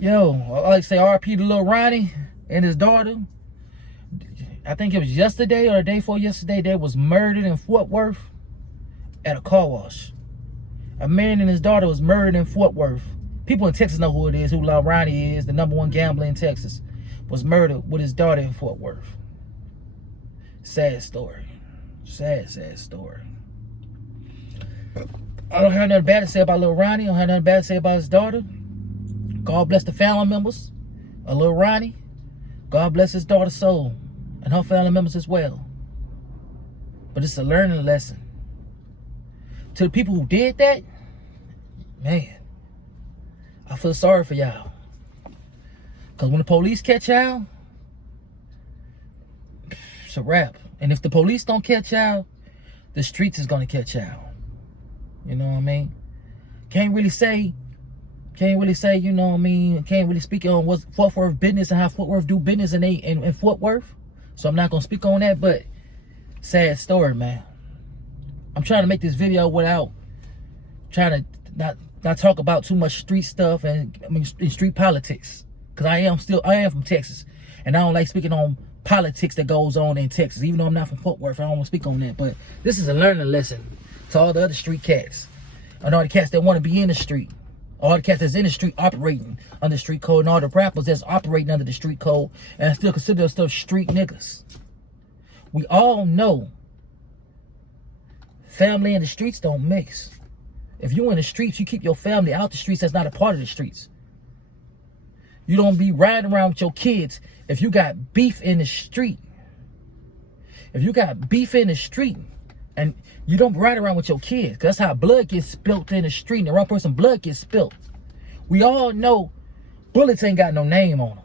Yo, I like to say RP to Lil Ronnie and his daughter. I think it was yesterday or the day before yesterday, they was murdered in Fort Worth at a car wash. A man and his daughter was murdered in Fort Worth. People in Texas know who it is, who Lil Ronnie is, the #1 gambler in Texas. Was murdered with his daughter in Fort Worth. Sad story. Sad story. I don't have nothing bad to say about Lil Ronnie. I don't have nothing bad to say about his daughter. God bless the family members of Lil Ronnie. God bless his daughter's soul and her family members as well. But it's a learning lesson. To the people who did that, man, I feel sorry for y'all. Because when the police catch y'all, it's a wrap. And if the police don't catch y'all, the streets is going to catch y'all. You know what I mean? Can't really say, you know what I mean? Can't really speak on what's Fort Worth business and how Fort Worth do business in Fort Worth. So I'm not going to speak on that, but sad story, man. I'm trying to make this video without trying to not talk about too much street stuff and street politics. Because I am from Texas. And I don't like speaking on politics that goes on in Texas. Even though I'm not from Fort Worth, I don't want to speak on that. But this is a learning lesson to all the other street cats. And all the cats that want to be in the street. All the cats that's in the street operating under street code. And all the rappers that's operating under the street code. And still consider themselves street niggas. We all know family and the streets don't mix. If you in the streets, you keep your family out the streets. That's not a part of the streets. You don't be riding around with your kids if you got beef in the street. If you got beef in the street and you don't ride around with your kids, because that's how blood gets spilt in the street. And the wrong person blood gets spilt. We all know bullets ain't got no name on them.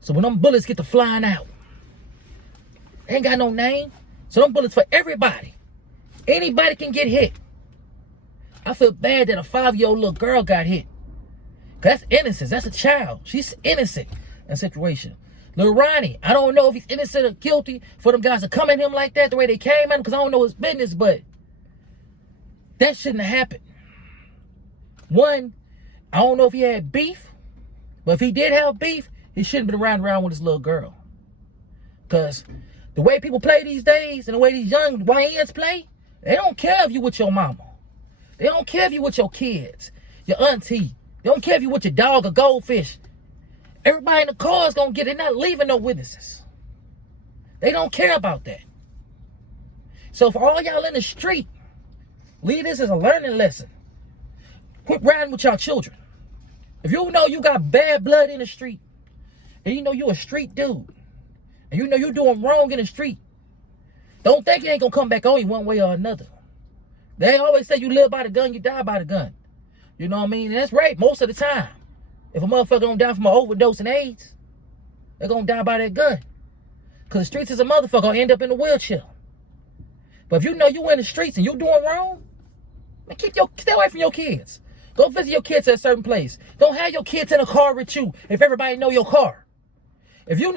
So when them bullets get to flying out, they ain't got no name. So them bullets for everybody. Anybody can get hit. I feel bad that a 5-year-old little girl got hit. Cause that's innocence. That's a child. She's innocent in a situation. Lil Ronnie, I don't know if he's innocent or guilty for them guys to come at him like that, the way they came at him, because I don't know his business, but that shouldn't have happened. One, I don't know if he had beef, but if he did have beef, he shouldn't have been around with his little girl. Because the way people play these days and the way these young YNs play, they don't care if you with your mama. They don't care if you with your kids, your auntie. They don't care if you with your dog or goldfish. Everybody in the car is going to get it. They're not leaving no witnesses. They don't care about that. So for all y'all in the street, leave this as a learning lesson. Quit riding with y'all children. If you know you got bad blood in the street, and you know you a street dude, and you know you're doing wrong in the street, don't think it ain't going to come back on you one way or another. They always say you live by the gun, you die by the gun. You know what I mean? And that's right, most of the time. If a motherfucker don't die from an overdose and AIDS, they're going to die by that gun. Because the streets is a motherfucker going to end up in a wheelchair. But if you know you in the streets and you doing wrong, man, stay away from your kids. Go visit your kids at a certain place. Don't have your kids in a car with you if everybody know your car. If you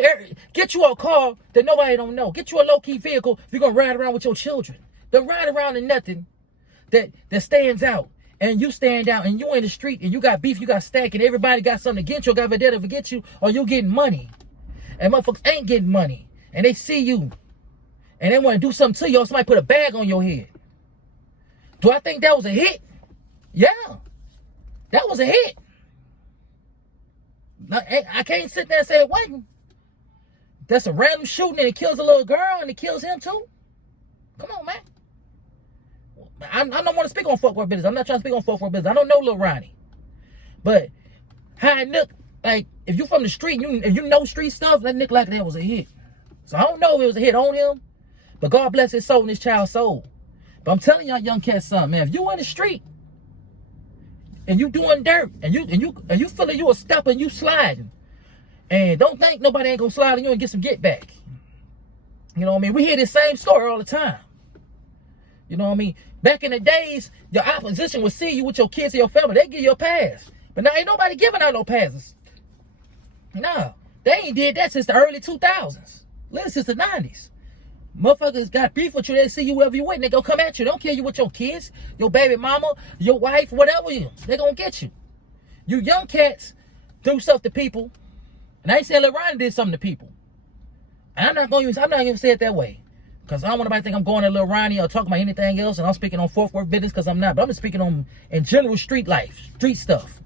get you a car that nobody don't know. Get you a low-key vehicle if you're going to ride around with your children. Don't ride around in nothing that stands out. And you stand out and you in the street and you got beef, you got stack, and everybody got something against you, got vendetta against you, or you getting money. And motherfuckers ain't getting money. And they see you. And they want to do something to you, or somebody put a bag on your head. Do I think that was a hit? Yeah. That was a hit. I can't sit there and say it wasn't. That's a random shooting and it kills a little girl and it kills him too. Come on, man. I don't want to speak on Fort Worth business. I'm not trying to speak on Fort Worth business. I don't know Lil Ronnie. But how it look, like, if you from the street and you know street stuff, that look like that was a hit. So I don't know if it was a hit on him, but God bless his soul and his child's soul. But I'm telling y'all young cats something, man. If you in the street and you doing dirt and you feeling you a stepper and you sliding, and don't think nobody ain't gonna slide on you and get some get back. You know what I mean? We hear this same story all the time. You know what I mean? Back in the days, your opposition would see you with your kids and your family. They give you a pass. But now ain't nobody giving out no passes. No. They ain't did that since the early 2000s. Literally since the 90s. Motherfuckers got beef with you. They see you wherever you went. They gonna come at you. They don't care you with your kids, your baby mama, your wife, whatever you. They gonna get you. You young cats do stuff to people. And I ain't saying Lil Ronnie did something to people. And I'm not gonna say it that way. Because I don't want nobody to think I'm going at Lil Ronnie or talking about anything else. And I'm speaking on Fort Worth business because I'm not. But I'm just speaking on in general street life, street stuff.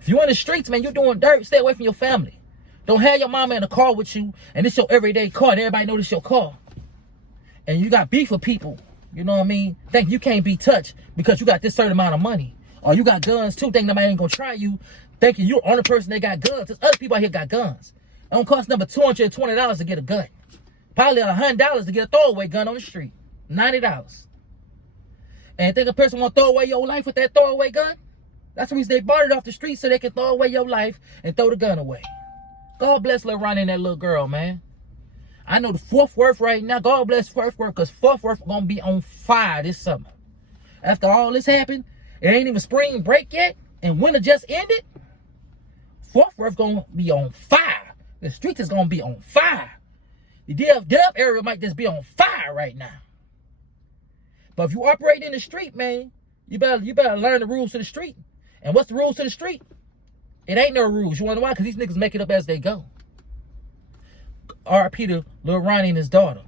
If you in the streets, man, you're doing dirt, stay away from your family. Don't have your mama in the car with you and it's your everyday car and everybody know this your car. And you got beef with people, you know what I mean? Think you can't be touched because you got this certain amount of money. Or you got guns too, think nobody ain't gonna try you, thinking you're the only person that got guns. There's other people out here got guns. It don't cost number $220 to get a gun. Probably $100 to get a throwaway gun on the street. $90. And think a person want to throw away your life with that throwaway gun? That's the reason they bought it off the street, so they can throw away your life and throw the gun away. God bless Lil Ronnie and that little girl, man. I know the Fort Worth right now. God bless Fort Worth, because Fort Worth gonna be on fire this summer. After all this happened, it ain't even spring break yet, and winter just ended. Fort Worth gonna be on fire. The streets is gonna be on fire. The DF area might just be on fire right now. But if you operate in the street, man, you better learn the rules to the street. And what's the rules to the street? It ain't no rules. You wanna know why? Because these niggas make it up as they go. R.I.P. to Lil Ronnie and his daughter.